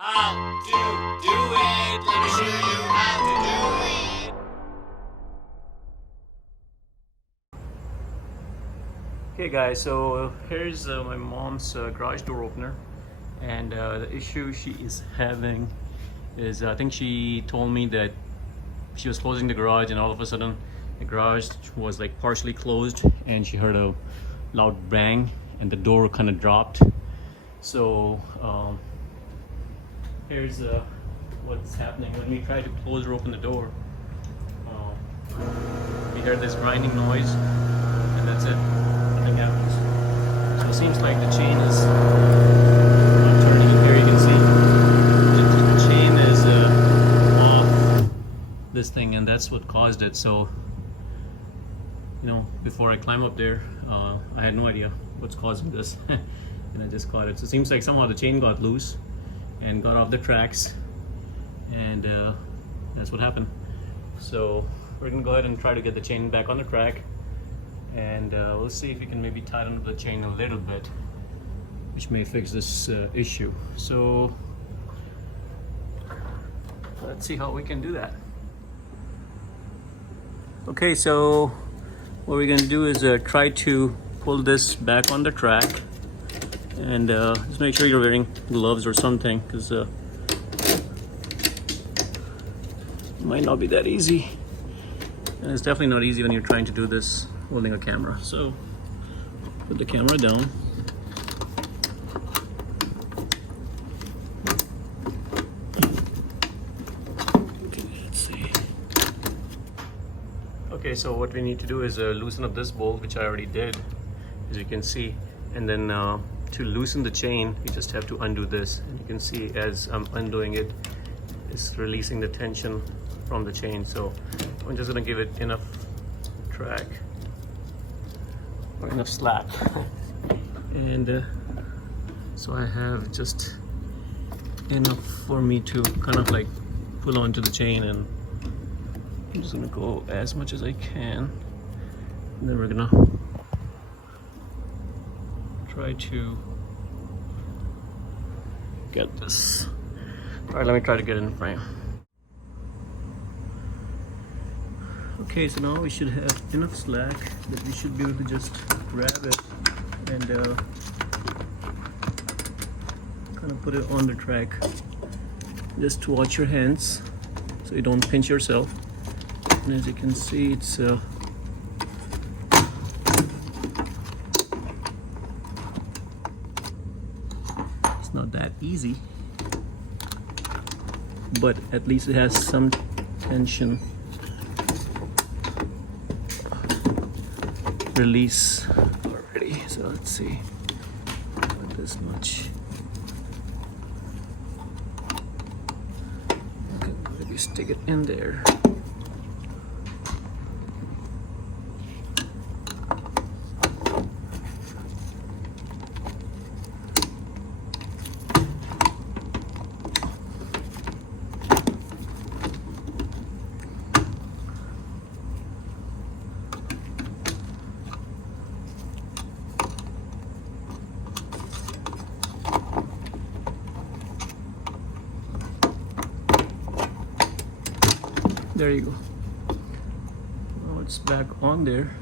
How to do it. Let me show you how to do it. Okay guys, so here's my mom's garage door opener, and the issue she is having is I think she told me that she was closing the garage and all of a sudden the garage was like partially closed and she heard a loud bang and the door kind of dropped. So here's what's happening. When we try to close or open the door, we heard this grinding noise and that's it. Nothing happens. So it seems like the chain is not turning. Here you can see the chain is off this thing, and that's what caused it. So, you know, before I climb up there, I had no idea what's causing this, and I just caught it. So it seems like somehow the chain got loose and got off the tracks, and that's what happened. So we're gonna go ahead and try to get the chain back on the track, and we'll see if we can maybe tighten up the chain a little bit, which may fix this issue. So let's see how we can do that. Okay, so what we're going to do is try to pull this back on the track, and just make sure you're wearing gloves or something, because it might not be that easy, and it's definitely not easy when you're trying to do this holding a camera. So put the camera down. Okay, so what we need to do is loosen up this bolt, which I already did, as you can see, and then to loosen the chain, you just have to undo this. And you can see as I'm undoing it, it's releasing the tension from the chain. So I'm just gonna give it enough track or enough slack, and so I have just enough for me to kind of like pull onto the chain, and I'm just gonna go as much as I can, and then we're gonna try to get this. All right, let me try to get it in frame. Okay, so now we should have enough slack that we should be able to just grab it and kind of put it on the track. Just watch your hands so you don't pinch yourself. And as you can see, it's not that easy, but at least it has some tension release already. So let's see, not this much. Okay, maybe stick it in there. There you go. Now it's back on there.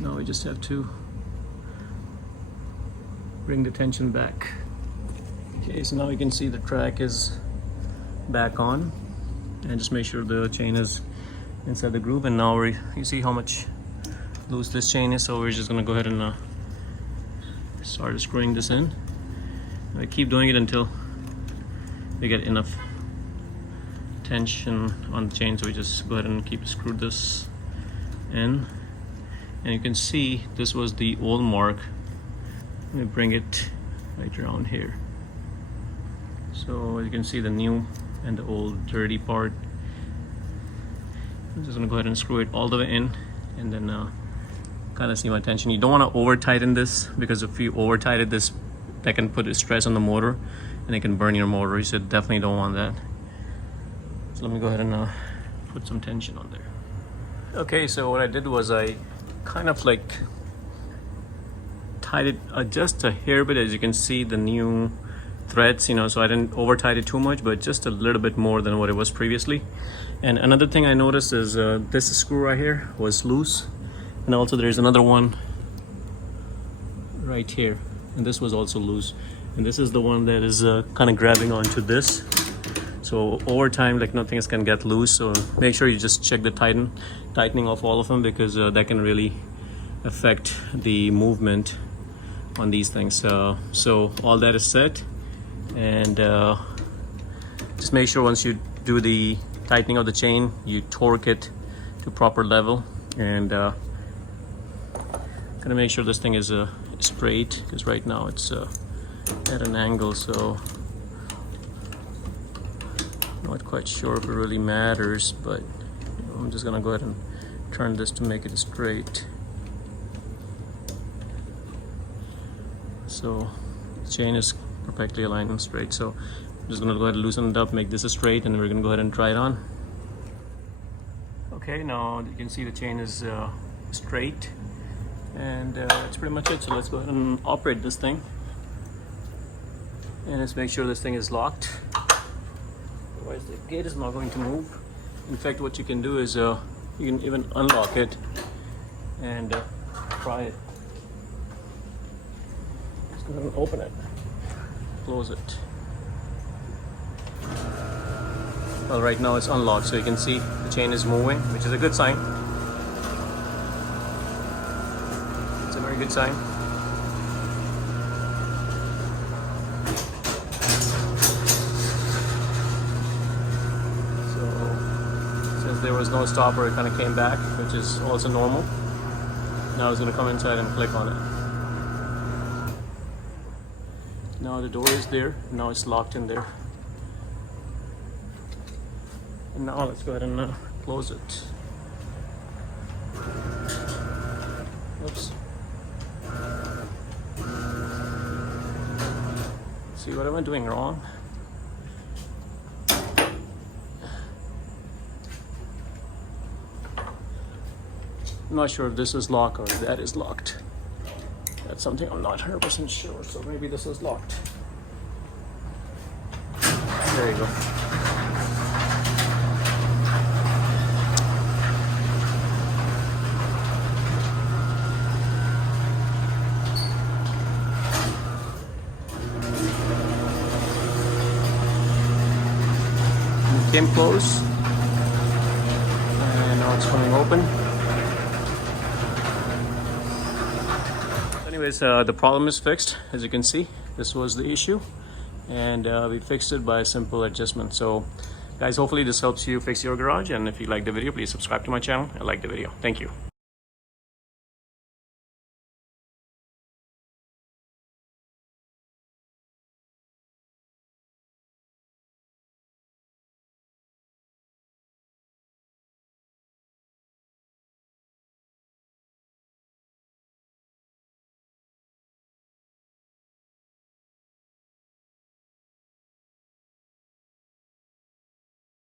Now we just have to bring the tension back. Okay, so now you can see the track is back on, and just make sure the chain is inside the groove. And now you see how much loose this chain is, so we're just gonna go ahead and start screwing this in. I keep doing it until we get enough tension on the chain, so we just go ahead and keep screw this in. And you can see this was the old mark. Let me bring it right around here, so you can see the new and the old dirty part. I'm just gonna go ahead and screw it all the way in, and then kind of see my tension. You don't want to over tighten this, because if you over tighten this, that can put a stress on the motor and it can burn your motor. You should definitely don't want that. So let me go ahead and put some tension on there. Okay, so what I did was I kind of like tied it just a hair bit. As you can see, the new threads, you know, so I didn't over tight it too much, but just a little bit more than what it was previously. And another thing I noticed is this screw right here was loose, and also there's another one right here, and this was also loose, and this is the one that is kind of grabbing onto this. So over time, like, nothing else can get loose, so make sure you just check the tightening of all of them, because that can really affect the movement on these things. So all that is set, and just make sure once you do the tightening of the chain, you torque it to proper level, and gonna make sure this thing is straight, because right now it's at an angle, so not quite sure if it really matters, but I'm just gonna go ahead and turn this to make it straight. So the chain is perfectly aligned and straight, so I'm just gonna go ahead and loosen it up, make this straight, and then we're gonna go ahead and try it on. Okay, now you can see the chain is straight, and that's pretty much it. So let's go ahead and operate this thing, and let's make sure this thing is locked. Otherwise the gate is not going to move. In fact, what you can do is you can even unlock it and try it. Let's go ahead and open it, close it. Well, right now it's unlocked, so you can see the chain is moving, which is a good sign. It's a very good sign. There was no stopper, it kind of came back, which is also normal. Now it's going to come inside and click on it. Now the door is there, now it's locked in there. And now let's go ahead and close it. Oops. See, what am I doing wrong? I'm not sure if this is locked or if that is locked. That's something I'm not 100% sure, so maybe this is locked. There you go. It came close, and now it's coming open. Anyways, the problem is fixed. As you can see, this was the issue, and we fixed it by a simple adjustment. So guys, hopefully this helps you fix your garage, and if you like the video, please subscribe to my channel and like the video. Thank you.